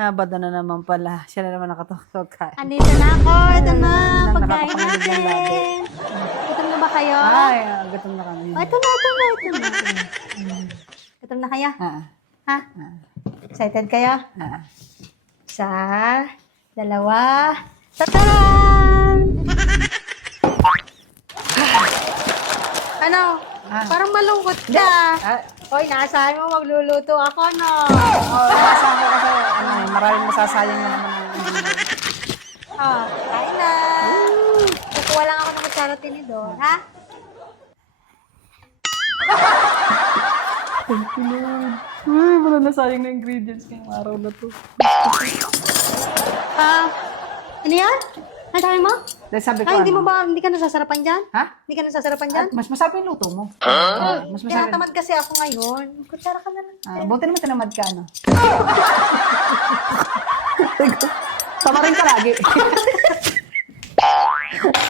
Habado na naman pala. Siya na naman nakatulog kain. Andito na ako. Ito na. Nang Pagkain nakapanginig ng labi. natin. Gutom na ba kayo? Ay, gutom na kami. Oh, ito na. Gutom na kayo? Ah, Ha? Excited kayo? ah. Isa, dalawa, tataran! Ano? Parang malungkot ka. Ah, Hoy, naasahan mo magluluto ako, no? nasa ko kasi, maraming masasayang na naman. Kain na. Kukuha lang ako ng kutsara tinidor, ha? Thank you, Lord. Uy, wala nasayang na ingredients ngayong araw na to. Ano yan? Ano sabi mo? Dahil sabi ko, Ay, hindi ka nasasarapan dyan? Ha? Hindi ka nasasarapan dyan? Mas masarap yung luto mo. Mas masarap. Tinatamad kasi ako ngayon. Kutsara ka na lang. Buti naman tinamad ka, ano? Tama rin ka lagi.